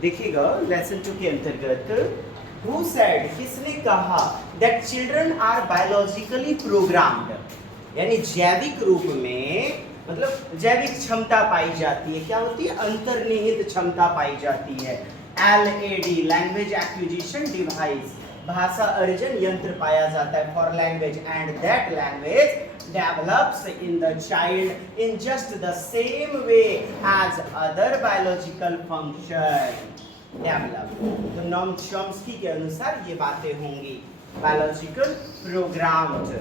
देखिएगा लेसन 2 के अंतर्गत हु सेड, किसने कहा, that children are biologically programmed, यानी जैविक रूप में, मतलब जैविक क्षमता पाई जाती है। क्या होती है? अंतर्निहित क्षमता पाई जाती है। LAD लैंग्वेज एक्विजिशन डिवाइस, भाषा अर्जन यंत्र पाया जाता है for language, and that language develops in the child in just the same way as other biological function develop. तो नॉम चॉम्स्की के अनुसार ये बातें होंगी। बायोलॉजिकल प्रोग्राम्ड,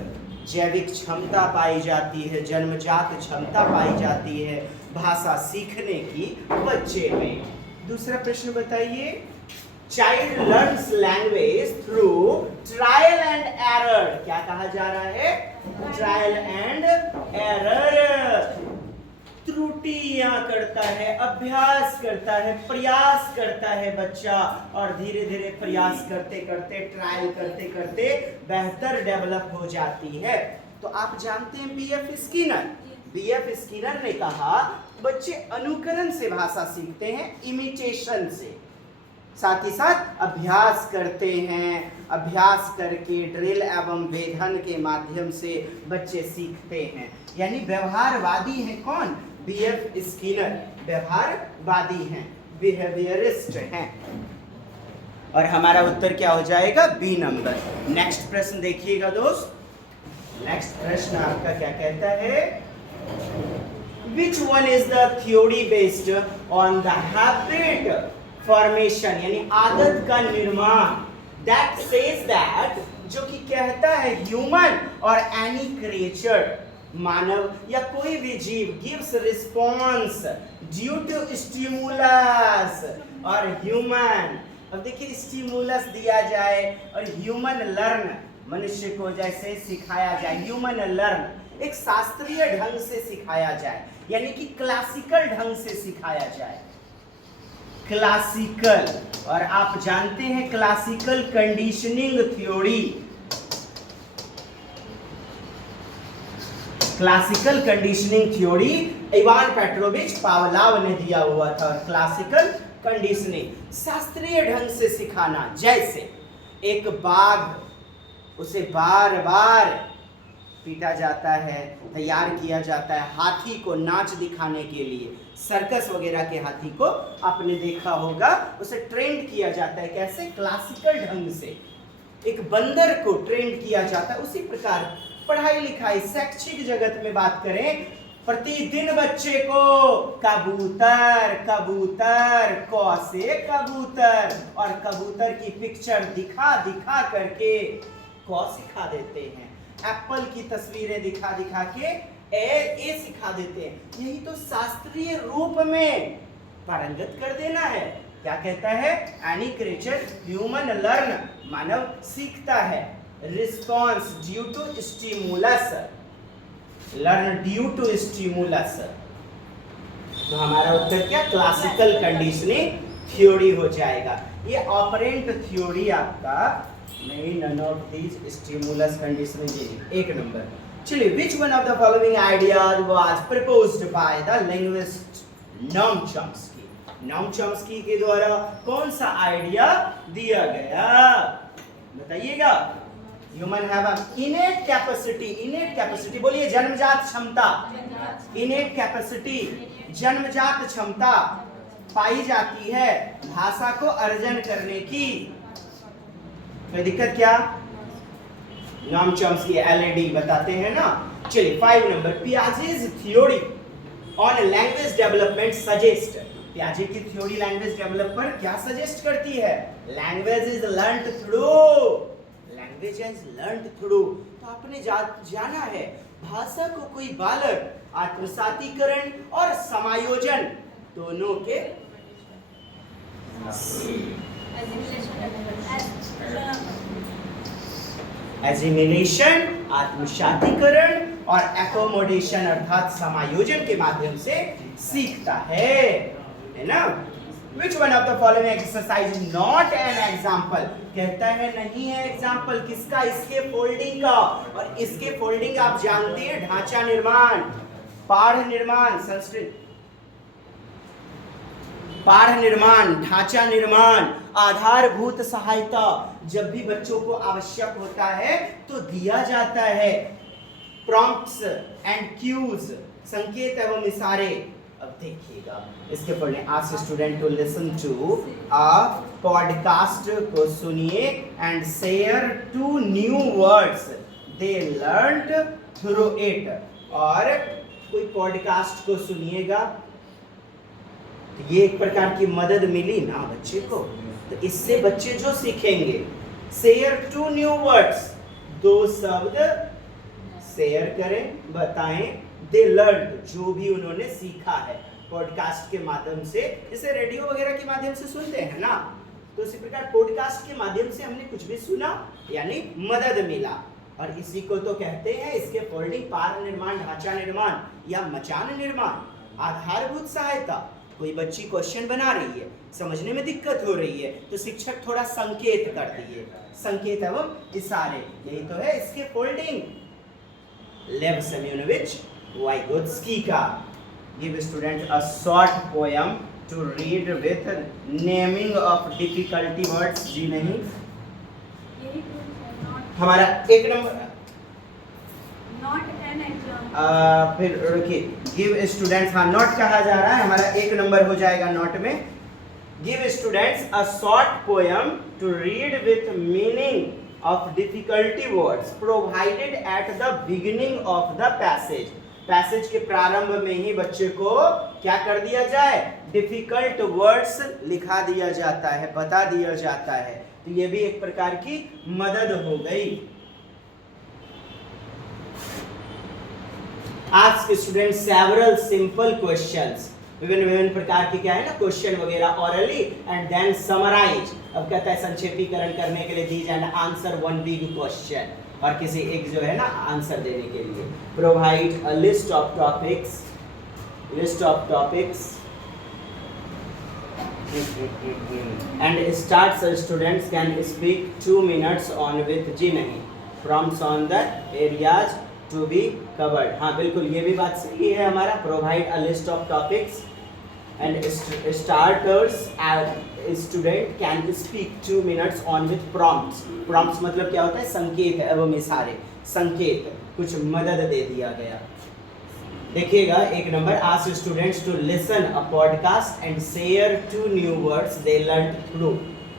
जैविक क्षमता पाई जाती है, जन्मजात क्षमता पाई जाती है भाषा सीखने की बच्चे में। दूसरा प्रश्न बताइए, child learns language through trial and error. क्या कहा जा रहा है? Trial and error. त्रुटियां करता है, अभ्यास करता है, प्रयास करता है बच्चा, और धीरे धीरे प्रयास करते करते, ट्रायल करते करते बेहतर डेवलप हो जाती है। तो आप जानते हैं BF स्किनर, BF स्किनर ने कहा बच्चे अनुकरण से भाषा सीखते हैं, इमिटेशन से, साथ ही साथ अभ्यास करते हैं, अभ्यास करके ड्रिल एवं वेधन के माध्यम से बच्चे सीखते हैं। यानी व्यवहारवादी हैं कौन? BF स्किनर व्यवहारवादी हैं, बिहेवियरिस्ट हैं। और हमारा उत्तर क्या हो जाएगा? B number. नेक्स्ट प्रश्न देखिएगा दोस्त, नेक्स्ट प्रश्न आपका क्या कहता है? Which one is the theory based on the habit formation, यानी आदत का निर्माण, that says that, जो कि कहता है ह्यूमन और एनी क्रिएचर, मानव या कोई भी जीव, gives response due to stimulus और ह्यूमन। अब देखिए स्टिमुलस दिया जाए और ह्यूमन लर्न, मनुष्य को जैसे सिखाया जाए, ह्यूमन लर्न एक शास्त्रीय ढंग से सिखाया जाए, यानी कि क्लासिकल ढंग से सिखाया जाए, क्लासिकल। और आप जानते हैं classical conditioning theory, classical conditioning theory Ivan Petrovich पावलाव ने दिया हुआ था। क्लासिकल कंडीशनिंग शास्त्रीय ढंग से सिखाना, जैसे एक बाघ, उसे बार बार पीटा जाता है, तैयार किया जाता है हाथी को नाच दिखाने के लिए, सर्कस वगैरह के हाथी को आपने देखा होगा, उसे ट्रेंड किया जाता है। कैसे? क्लासिकल ढंग से। एक बंदर को ट्रेंड किया जाता है, उसी प्रकार पढ़ाई लिखाई शैक्षिक जगत में बात करें, प्रतिदिन बच्चे को कबूतर कबूतर क से कबूतर और कबूतर की पिक्चर दिखा दिखा करके क सिखा देते हैं, एप्पल की तस्वीरें दिखा दिखा के ए सिखा देते हैं। यही तो शास्त्रीय रूप में पारंगत कर देना है। क्या कहता है? एनी क्रिएचर ह्यूमन लर्न, मानव सीखता है, response due to stimulus, learn due to stimulus. तो हमारा उत्तर क्या? क्लासिकल कंडीशनिंग थ्योरी हो जाएगा। ये ऑपरेंट थ्योरी आपका नहीं, none of these stimulus conditioning, एक नंबर। चलिए, which one of the following ideas was proposed by the linguist Noam Chomsky? Noam Chomsky के द्वारा कौन सा आइडिया दिया गया? बताइएगा। Human have a innate capacity, innate capacity बोलिए, जन्मजात क्षमता, इनेट कैपेसिटी, जन्मजात क्षमता पाई जाती है भाषा को अर्जन करने की। कोई दिक्कत क्या? नॉम चॉम्स्की LAD बताते हैं ना। चलिए 5 number, Piaget's theory on language development suggest. पियाजे की थ्योरी लैंग्वेज डेवलप पर क्या सजेस्ट करती है? Language is learned through, language is learned through. तो आपने जाना है भाषा को कोई बालक आत्मसातीकरण और समायोजन दोनों के एजिमिनेशन, आत्मसातीकरण और एकोमोडेशन अर्थात समायोजन के माध्यम से सीखता है ना। Which one of the following exercise is not an example? कहता है नहीं है एग्जाम्पल किसका? इसके फोल्डिंग का। और इसके फोल्डिंग आप जानते हैं, ढांचा निर्माण, पाढ़ निर्माण, संस्कृत पाढ़ निर्माण, ढांचा निर्माण, आधारभूत सहायता, जब भी बच्चों को आवश्यक होता है तो दिया जाता है। प्रॉम्प्ट्स एंड क्यूज, संकेत एवं इशारे। अब देखिएगा इसके पढ़ने, ask student to listen to a podcast, को सुनिए, and share 2 new words they learned through it. और कोई पॉडकास्ट को सुनिएगा तो ये एक प्रकार की मदद मिली ना बच्चे को, तो इससे बच्चे जो सीखेंगे, शेयर 2 न्यू वर्ड्स, 2 शब्द शेयर करें, बताएं, दे लर्न, जो भी उन्होंने सीखा है पॉडकास्ट के माध्यम से। जैसे रेडियो वगैरह के माध्यम से सुनते हैं ना, तो इसी प्रकार पॉडकास्ट के माध्यम से हमने कुछ भी सुना यानी मदद मिला। और इसी को तो कहते हैं, इसके फोल्डिंग, पार निर्माण, ढांचा निर्माण या मचान निर्माण, आधारभूत सहायता। कोई बच्ची क्वेश्चन बना रही है, समझने में दिक्कत हो रही है, तो शिक्षक थोड़ा संकेत कर दिए, संकेत एवं इशारे, यही तो है इसके फोल्डिंग। लेव सेम्योनोविच वाइगोत्स्की का give student a short poem to read with naming of difficulty words. जी नहीं, हमारा 1 नंबर, नॉट एन एग्जाम, फिर रुकिए, गिव स्टूडेंट्स, हाँ नॉट कहा जा रहा है, हमारा 1 नंबर हो जाएगा नॉट में। Give students a short poem to read with meaning of difficulty words provided at the beginning of the passage। Passage के प्रारंभ में ही बच्चे को क्या कर दिया जाए, डिफिकल्ट वर्ड्स लिखा दिया जाता है, बता दिया जाता है, तो ये भी एक प्रकार की मदद हो गई। Ask student several simple questions, विभिन्न प्रकार के क्या है ना क्वेश्चन वगैरह ऑरली, एंड देन समराइज। अब कहता है संक्षेपीकरण करने के लिए these and answer 1 big question, और किसी एक जो है ना आंसर देने के लिए। Provide a list of topics, and start students can speak 2 minutes on with. जी नहीं, prompts on the areas to be covered. हाँ बिल्कुल, ये भी बात सही है हमारा। Provide a list of topics and starters, student can speak 2 minutes on with prompts. Prompts मतलब क्या होता है, संकेत एवं इशारे, संकेत, कुछ मदद दे दिया गया। देखिएगा 1 number, ask students to listen a podcast and share 2 new words they learn through.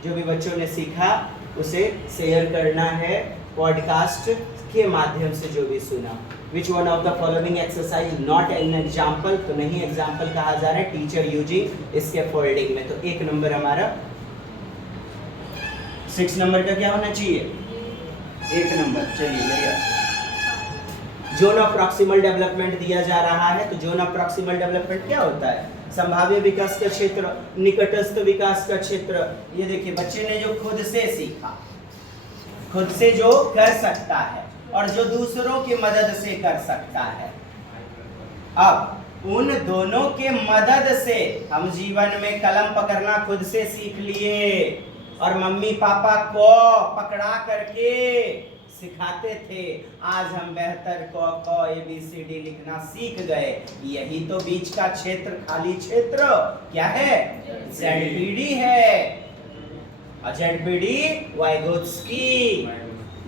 जो भी बच्चों ने सीखा उसे शेयर करना है पॉडकास्ट के माध्यम से, जो भी सुना। विच one of the following exercise not an example, तो नहीं एग्जाम्पल कहा जा रहा है, टीचर यूजिंग इसके फोल्डिंग में, तो 1 नंबर हमारा। 6 नंबर का क्या होना चाहिए, 1 नंबर। चलिए भैया, जोन ऑफ प्रॉक्सिमल डेवलपमेंट दिया जा रहा है, तो जोन ऑफ प्रॉक्सिमल डेवलपमेंट क्या होता है, संभाव्य विकास का क्षेत्र, निकटस्थ विकास का क्षेत्र। ये देखिए बच्चे ने जो खुद से सीखा, खुद से जो कर सकता है और जो दूसरों की मदद से कर सकता है। अब उन दोनों के मदद से हम जीवन में कलम पकड़ना खुद से सीख लिए, और मम्मी पापा को पकड़ा करके सिखाते थे। आज हम बेहतर क ABCD लिखना सीख गए। यही तो बीच का क्षेत्र, खाली क्षेत्र क्या है, ZPD है। ZPD Vygotsky।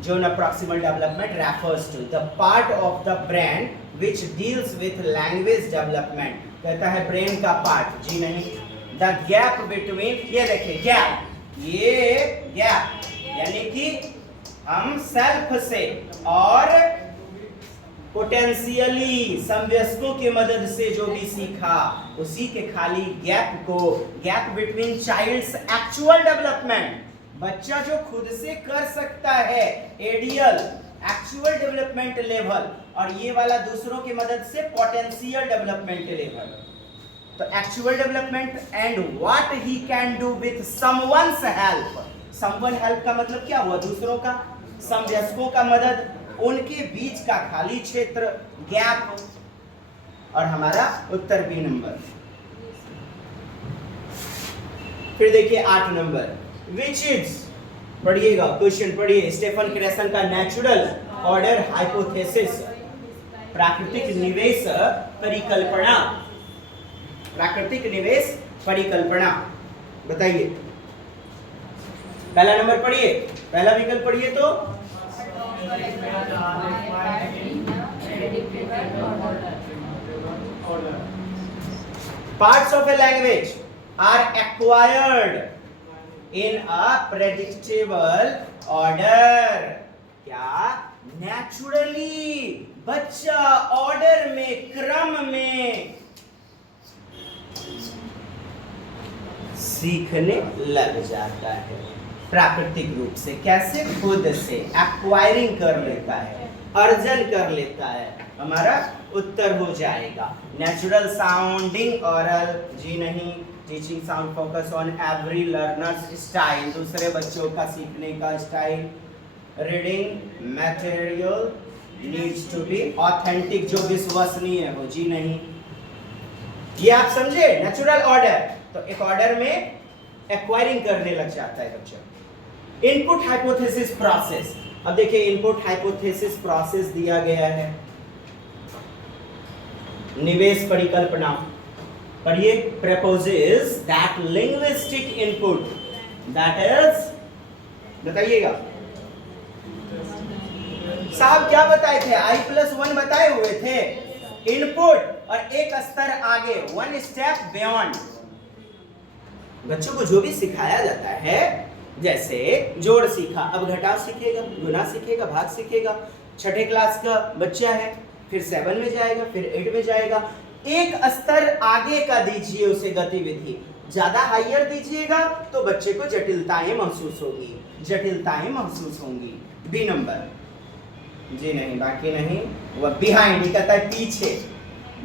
Zone of proximal development refers to the part of the brain which deals with language development। कहता है ब्रेन का पार्ट, जी नहीं। The gap between, ये देखिए गैप, ये गैप यानी कि हम सेल्फ से और पोटेंशियली समवयस्कों की मदद से जो भी सीखा, उसी के खाली गैप को, gap between child's actual development, बच्चा जो खुद से कर सकता है, एडियल एक्चुअल डेवलपमेंट लेवल, और ये वाला दूसरों की मदद से पोटेंशियल डेवलपमेंट लेवल। तो actual development and what he can do with someone's help. Someone help का मतलब क्या हुआ, दूसरों का, समवयस्कों का मदद, उनके बीच का खाली क्षेत्र, गैप। और हमारा उत्तर बी नंबर। फिर देखिए 8 नंबर, विच इज, पढ़िएगा क्वेश्चन पढ़िए, स्टेफन क्रेसन का नेचुरल ऑर्डर हाइपोथेसिस, प्राकृतिक निवेश परिकल्पना, प्राकृतिक निवेश परिकल्पना। बताइए, पहला नंबर पढ़िए, पहला विकल्प पढ़िए तो parts of a language are acquired in a predictable order। क्या नेचुरली बच्चा ऑर्डर में, क्रम में सीखने लग जाता है, प्राकृतिक रूप से। कैसे? खुद से एक्वायरिंग कर लेता है, अर्जन कर लेता है। हमारा उत्तर हो जाएगा नेचुरल साउंडिंग ऑरल। जी नहीं, teaching sound focus on every learners style, दूसरे बच्चों का सीखने का स्टाइल। Reading material needs to be authentic, जो विश्वसनीय हो। जी नहीं, ये आप समझे नेचुरल ऑर्डर, तो एक ऑर्डर में एक्वायरिंग करने लग जाता है बच्चा। इनपुट हाइपोथेसिस प्रोसेस, अब देखिए इनपुट हाइपोथेसिस प्रोसेस दिया गया है। निवेश परिकल्पना पढ़िए, proposes that linguistic input that is, बताइएगा साहब क्या बताए थे? I+1 बताए हुए थे, इनपुट और एक स्तर आगे, वन स्टेप बियॉन्ड। बच्चों को जो भी सिखाया जाता है, जैसे जोड़ सीखा, अब घटाव सीखेगा, गुना सीखेगा, भाग सीखेगा। छठे क्लास का बच्चा है, फिर 7 में जाएगा, फिर 8 में जाएगा। एक स्तर आगे का दीजिए उसे गतिविधि, ज्यादा हाइयर दीजिएगा तो बच्चे को जटिलताएं महसूस होगी, जटिलताएं महसूस होंगी। B number. जी नहीं, बाकी नहीं, वह बिहाइंड कहता है पीछे,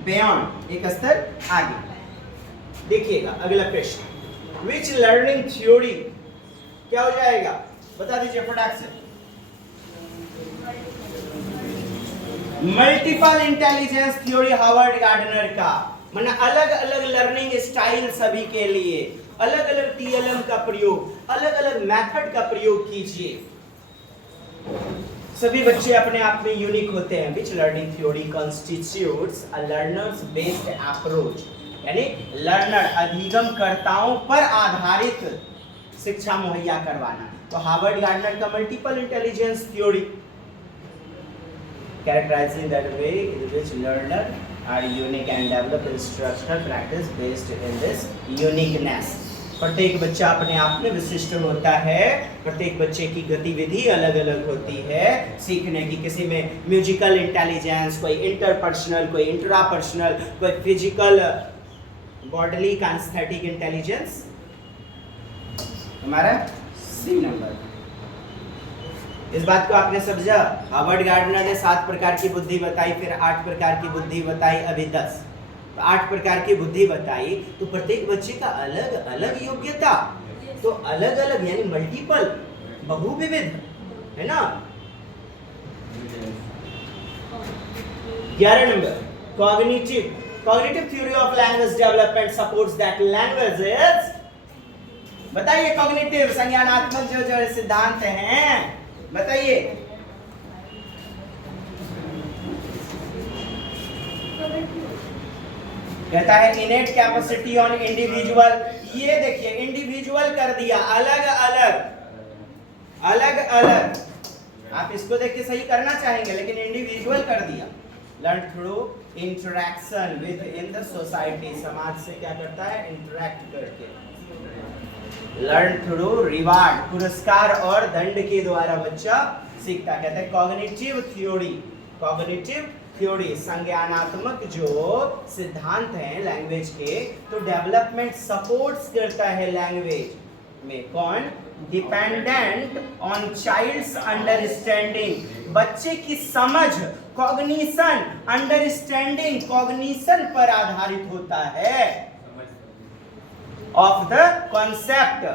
बियॉन्ड एक स्तर आगे। देखिएगा अगला प्रश्न, विच लर्निंग थ्योरी क्या हो जाएगा? बता दीजिए फटाक से। Multiple intelligence theory Harvard gardener का, माने अलग अलग लर्निंग स्टाइल सभी के लिए, अलग अलग टीएलएम का प्रयोग, अलग अलग मेथड का प्रयोग कीजिए। सभी बच्चे अपने आप में यूनिक होते हैं। विच लर्निंग थ्योरी कॉन्स्टिट्यूट्स अ लर्नर्स बेस्ड अप्रोच, यानी लर्नर अधिगमकर्ताओं पर आधारित शिक्षा मुहैया करवाना। तो हार्वर्ड गार्डनर का multiple intelligence theory, characterizing that way in which learner are unique and develop instructional practice based in this uniqueness। प्रत्येक बच्चा अपने आप में विशिष्ट होता है, प्रत्येक बच्चे की गतिविधि अलग अलग होती है सीखने की। किसी में म्यूजिकल इंटेलिजेंस, कोई इंटरपर्सनल, कोई इंट्रापर्सनल, कोई फिजिकल बॉडीली काइनेस्थेटिक इंटेलिजेंस। हमारा सी नंबर। इस बात को आपने समझा? हार्वर्ड गार्डनर ने 7 प्रकार की बुद्धि बताई, फिर 8 प्रकार की बुद्धि बताई, अभी 10। तो 8 प्रकार की बुद्धि बताई, तो प्रत्येक बच्चे का अलग अलग योग्यता, तो अलग अलग यानी मल्टीपल, बहुविविध है ना। 11 number, cognitive theory of language development supports that language is, बताइए कॉग्निटिव संज्ञानात्मक जो सिद्धांत हैं, बताइए। कहता है इनेट कैपेसिटी ऑन इंडिविजुअल, ये देखिए इंडिविजुअल कर दिया, अलग अलग अलग अलग। आप इसको देख के सही करना चाहेंगे लेकिन इंडिविजुअल कर दिया। Learn through interaction with in the society, समाज से क्या करता है? इंटरेक्ट करके। लर्न थ्रू रिवार्ड, पुरस्कार और दंड के द्वारा बच्चा सीखता। कहते हैं कॉग्निटिव थ्योरी संज्ञानात्मक जो सिद्धांत हैं लैंग्वेज के, तो डेवलपमेंट सपोर्ट्स करता है लैंग्वेज में। कौन? डिपेंडेंट ऑन चाइल्ड्स अंडरस्टैंडिंग, बच्चे की समझ, कॉग्निशन, अंडरस्टैंडिंग, कॉग्निशन पर आधारित होता है of the concept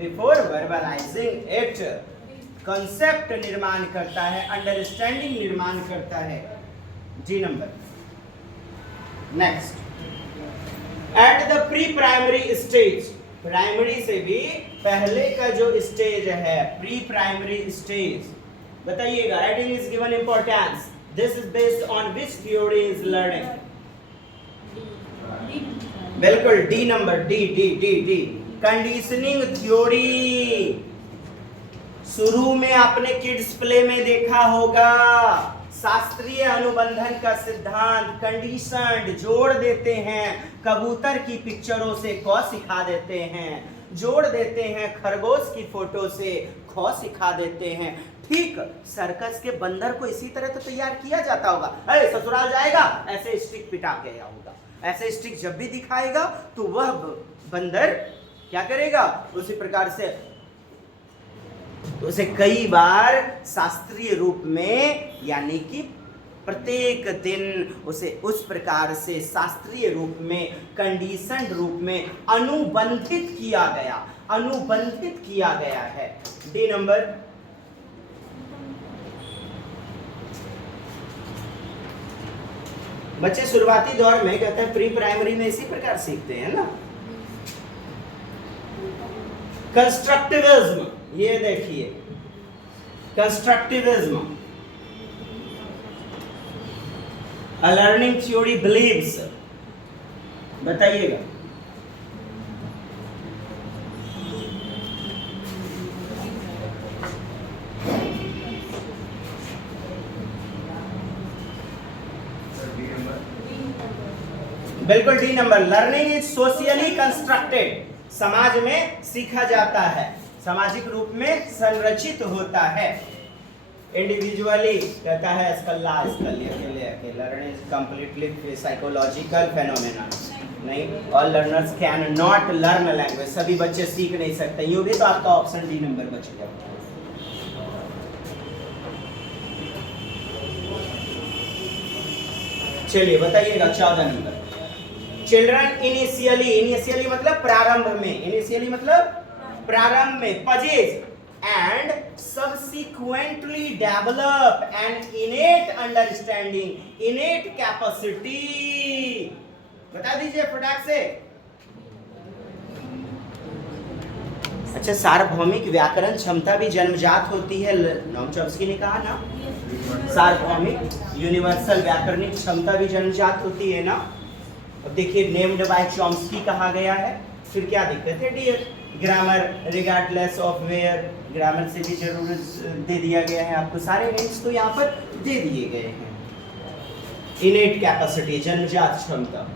before verbalizing it। concept निर्माण करता है, understanding निर्माण करता है। जी number. Next, at the pre primary stage, primary से भी पहले का जो स्टेज है, प्री प्राइमरी स्टेज, बताइएगा। Writing is given importance, this is based on which theory is learning, बिल्कुल D number, D D D D. Conditioning theory शुरू में आपने किड्स प्ले में देखा होगा। शास्त्रीय अनुबंधन का सिद्धांत, कंडीशनड, जोड़ देते हैं, कबूतर की पिक्चरों से क सिखा देते हैं, जोड़ देते हैं खरगोश की फोटो से ख सिखा देते हैं। ठीक सर्कस के बंदर को इसी तरह तो तैयार किया जाता होगा। अरे ससुराल जाएगा ऐसे स्टिक पिटा के आया होगा, ऐसे स्टिक जब भी दिखाएगा तो वह बंदर क्या करेगा, उसी प्रकार से तो उसे कई बार शास्त्रीय रूप में यानी कि प्रत्येक दिन उसे उस प्रकार से शास्त्रीय रूप में, कंडीशनड रूप में अनुबंधित किया गया है। D number. बच्चे शुरुआती दौर में कहते हैं प्री प्राइमरी में इसी प्रकार सीखते हैं ना। कंस्ट्रक्टिविज्म, ये देखिए constructivism, a learning theory believes, बताइएगा। बिल्कुल D number. Learning is socially constructed, समाज में सीखा जाता है, सामाजिक रूप में संरचित होता है। इंडिविजुअली कहता है स्कल्ला स्कल्ली, अकेले अकेले। Learning is completely psychological phenomena. नहीं, all learners can not learn language, सभी बच्चे सीख नहीं सकते। यूं भी तो आपका ऑप्शन डी नंबर बचेगा। चलिए बताइएगा 14 नंबर। चिल्ड्रन इनिशियली मतलब प्रारंभ में, इनिशियली मतलब प्रारंभ में, पजेज and subsequently develop an इनेट understanding, इनेट capacity. बता दीजिए फटाक से। अच्छा, सार्वभौमिक व्याकरण क्षमता भी जन्मजात होती है, नोम चॉम्स्की ने कहा ना। सार्वभौमिक यूनिवर्सल व्याकरणिक क्षमता भी जन्मजात होती है ना। अब देखिए नेम्ड बाय चॉम्स्की कहा गया है, फिर क्या दिक्कत है dear. Grammar regardless of where, grammar से भी जरूर दे दिया गया है आपको, सारे हिंट्स तो यहाँ पर दे दिए गए हैं। इनेट कैपेसिटी, जन्मजात क्षमता।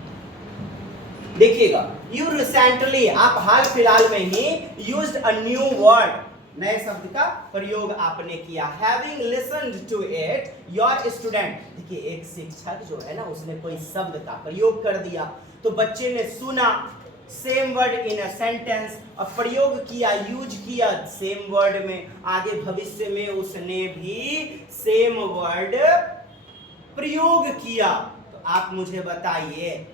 देखिएगा, यू रिसेंटली, आप हाल फिलहाल में ही यूज्ड अ न्यू वर्ड, नए शब्द का प्रयोग आपने किया। Having listened to it your student. देखिए एक शिक्षक जो है ना, उसने कोई शब्द का प्रयोग कर दिया तो बच्चे ने सुना, same word in a sentence, और प्रयोग किया, यूज किया सेम वर्ड में। आगे भविष्य में उसने भी सेम वर्ड प्रयोग किया। तो आप मुझे बताइए,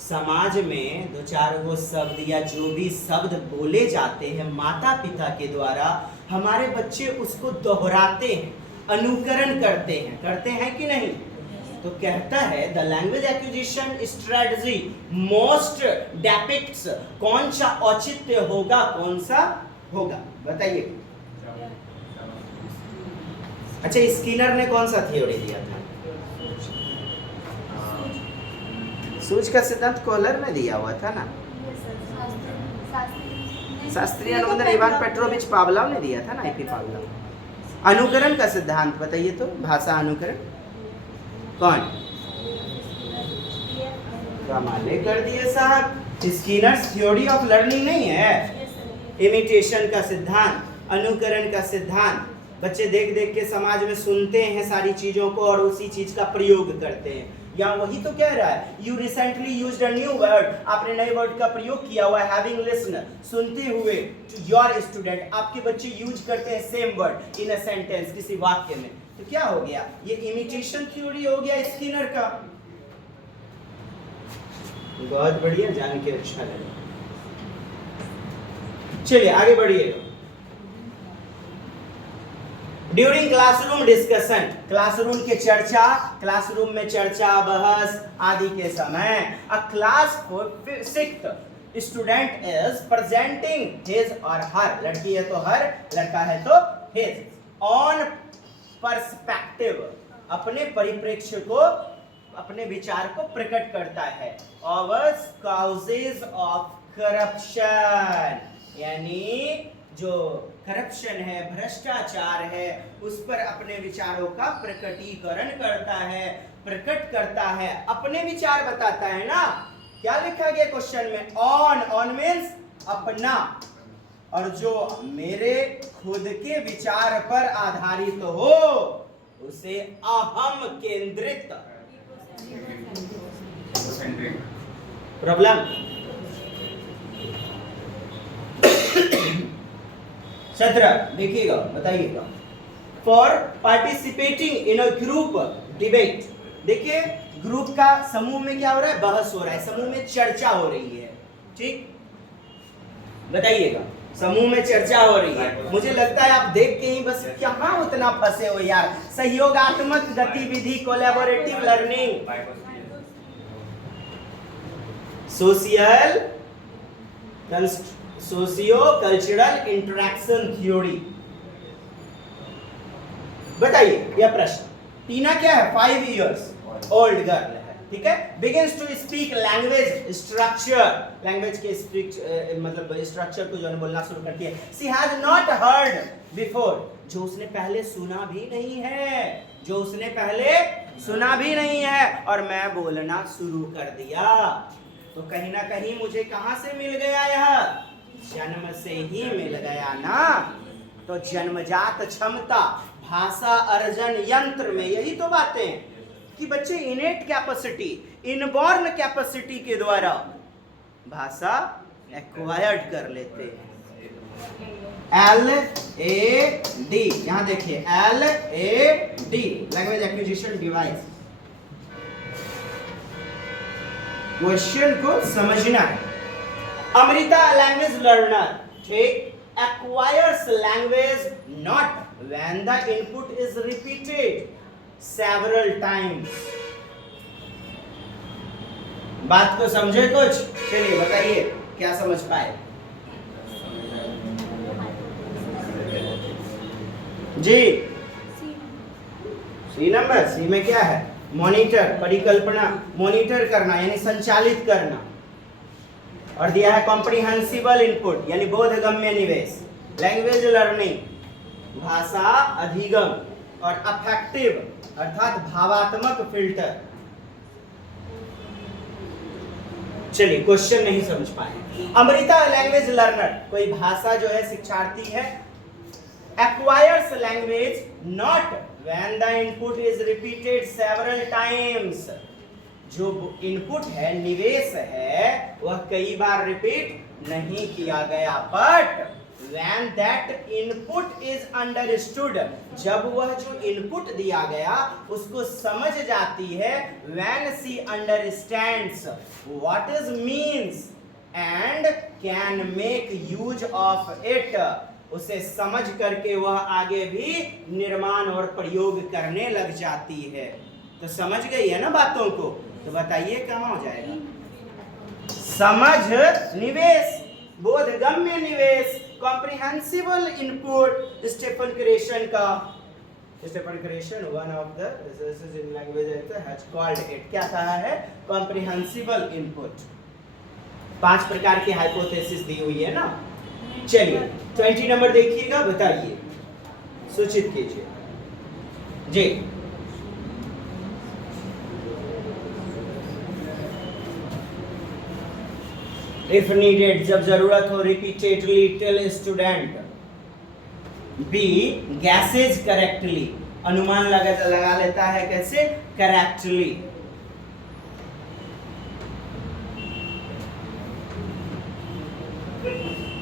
समाज में दो चार वो शब्द या जो भी शब्द बोले जाते हैं माता पिता के द्वारा, हमारे बच्चे उसको दोहराते हैं, अनुकरण करते हैं कि नहीं? तो कहता है the language acquisition strategy most depicts, कौन सा औचित्य होगा, कौन सा होगा, बताइए। अच्छा, स्किनर ने कौन सा थ्योरी दिया था? सूझ का सिद्धांत कोहलर में दिया हुआ था ना। शास्त्रीय अनुबंधन इवान पेट्रोविच पावलोव ने दिया था ना, आईपी पावलोव। अनुकरण का सिद्धांत बताइए तो, भाषा अनुकरण कौन? कमाले कर दिए साहब, स्किनर्स थ्योरी ऑफ लर्निंग नहीं है। इमिटेशन का सिद्धांत, अनुकरण का सिद्धांत, बच्चे देख देख के समाज में सुनते हैं सारी चीजों को और उसी चीज का प्रयोग करते हैं। यहाँ वही तो कह रहा है, you recently used a new word, आपने नए वर्ड का प्रयोग किया हुआ है। हैविंग लिस्न, सुनते हुए, टू योर स्टूडेंट, आपके बच्चे यूज करते हैं same word in a sentence, किसी वाक्य में। तो क्या हो गया, ये इमिटेशन थ्योरी हो गया स्किनर का। बहुत बढ़िया, जान के अच्छा लगा। चलिए आगे बढ़िए। ड्यूरिंग क्लासरूम डिस्कशन, क्लासरूम के चर्चा, क्लासरूम में चर्चा बहस आदि के समय, अ class for sixth student is presenting his और हर, लड़की है तो हर, लड़का है तो हिज, ऑन पर्सपेक्टिव, अपने परिप्रेक्ष्य को अपने विचार को प्रकट करता है। ऑवर्स काउजेज ऑफ करप्शन, यानी जो करप्शन है, भ्रष्टाचार है, उस पर अपने विचारों का प्रकटीकरण करता है, प्रकट करता है, अपने विचार बताता है ना। क्या लिखा गया क्वेश्चन में? ऑन मीन्स अपना, और जो मेरे खुद के विचार पर आधारित हो उसे अहम केंद्रित। प्रॉब्लम 17 देखिएगा, बताइएगा। For participating in a group debate, देखिए ग्रुप का समूह में क्या हो रहा है? बहस हो रहा है, समूह में चर्चा हो रही है। ठीक, बताइएगा, समूह में चर्चा हो रही है। मुझे लगता है आप देख के ही बस कहां उतना फंसे हो यार। सहयोगात्मक गतिविधि, collaborative learning, socio cultural interaction theory. बताइए यह प्रश्न। टीना क्या है? 5 years ओल्ड गर्ल है, ठीक है। Begins to speak language structure, language के मतलब स्ट्रक्चर को जो है बोलना शुरू करती है। She has not heard before, जो उसने पहले सुना भी नहीं है, जो उसने पहले सुना भी नहीं है, और मैं बोलना शुरू कर दिया। तो कहीं ना कहीं मुझे कहां से मिल गया? यह जन्म से ही मिल गया ना। तो जन्मजात क्षमता, भाषा अर्जन यंत्र में यही तो बातें कि बच्चे इनेट कैपेसिटी, इनबॉर्न कैपेसिटी के द्वारा भाषा एक्वायर्ड कर लेते हैं। LAD, यहां देखिए LAD, language acquisition device. Question को समझना है। अमृता लैंग्वेज लर्नर, ठीक, acquires language not when the input is repeated several times। बात को समझे कुछ? चलिए बताइए क्या समझ पाए जी। सी नंबर, सी में क्या है? मॉनिटर, परिकल्पना, मॉनिटर करना यानी संचालित करना। और दिया है कॉम्प्रिहेंसिबल इनपुट यानी बोधगम्य निवेश। लैंग्वेज लर्निंग, भाषा अधिगम, और अफेक्टिव अर्थात भावात्मक फिल्टर। चलिए क्वेश्चन नहीं समझ पाए। अमृता लैंग्वेज लर्नर, कोई भाषा जो है शिक्षार्थी है, acquires language not when the input is repeated several times, जो इनपुट है, निवेश है, वह कई बार रिपीट नहीं किया गया, but when that input is understood, जब वह जो इनपुट दिया गया उसको समझ जाती है, when she understands what is means and can make use of it, उसे समझ करके वह आगे भी निर्माण और प्रयोग करने लग जाती है। तो समझ गई है ना बातों को? तो बताइए कहाँ हो जाएगा? समझ निवेश, बोधगम्य निवेश, कॉम्प्रिहेंसिबल इनपुट। स्टीफन क्रेशन का, Stephen Krashen one of the researchers in language has called it, क्या कहा है? Comprehensible input. 5 प्रकार की हाइपोथेसिस दी हुई है ना। चलिए 20 नंबर देखिएगा, बताइए, सूचित कीजिए जी। If needed, जब जरूरत हो, repeatedly tell student, B guesses correctly, अनुमान लगा लेता है कैसे? correctly।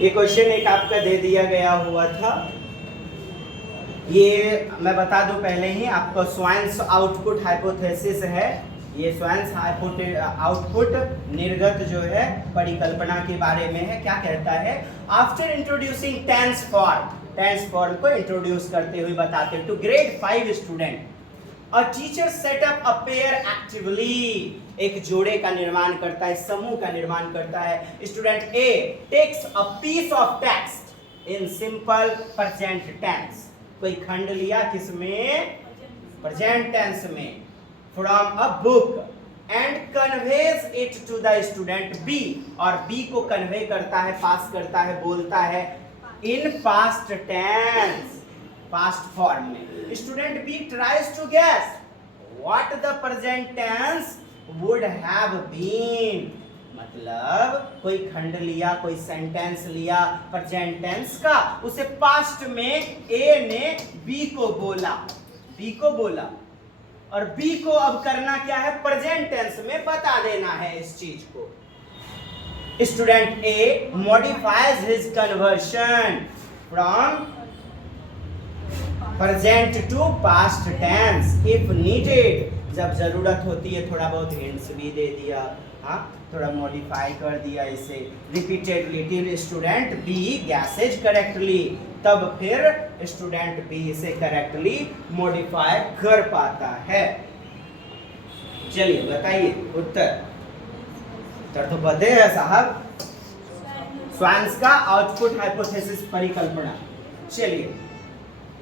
ये क्वेश्चन एक आपका दे दिया गया हुआ था, ये मैं बता दूं पहले ही आपको। स्वाइन्स आउटपुट हाइपोथेसिस है, ये स्वाइन्स आउटपुट निर्गत जो है परिकल्पना के बारे में है। क्या कहता है? आफ्टर इंट्रोड्यूसिंग टेंस फॉर्म को इंट्रोड्यूस करते हुए बताते to grade 5 student, a teacher set up a pair actively, एक जोड़े का निर्माण करता है, समूह का निर्माण करता है। Student A takes a piece of text in simple present tense, कोई खंड लिया किसमें? प्रेजेंट टेंस में, from a book and conveys it to the student B, और बी को कन्वे करता है, पास करता है, बोलता है in past tense, past form में। Student B tries to guess what the present tense would have been, मतलब कोई खंड लिया, कोई सेंटेंस लिया प्रेजेंट टेंस का, उसे पास्ट में ए ने बी को बोला, बी को बोला, और बी को अब करना क्या है, प्रेजेंट टेंस में बता देना है इस चीज को। Student A modifies his conversion from present to past tense if needed, जब जरूरत होती है थोड़ा बहुत हिंट्स भी दे दिया, हाँ थोड़ा मॉडिफाई कर दिया इसे। Repeatedly till student B guesses correctly, तब फिर स्टूडेंट बी इसे करेक्टली मॉडिफाई कर पाता है। चलिए बताइए उत्तर। उत्तर तो पते है साहब, स्वांस का आउटपुट हाइपोथेसिस परिकल्पना। चलिए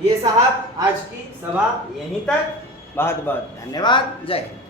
ये साहब आज की सभा यहीं तक, बहुत बहुत धन्यवाद, जय हिंद।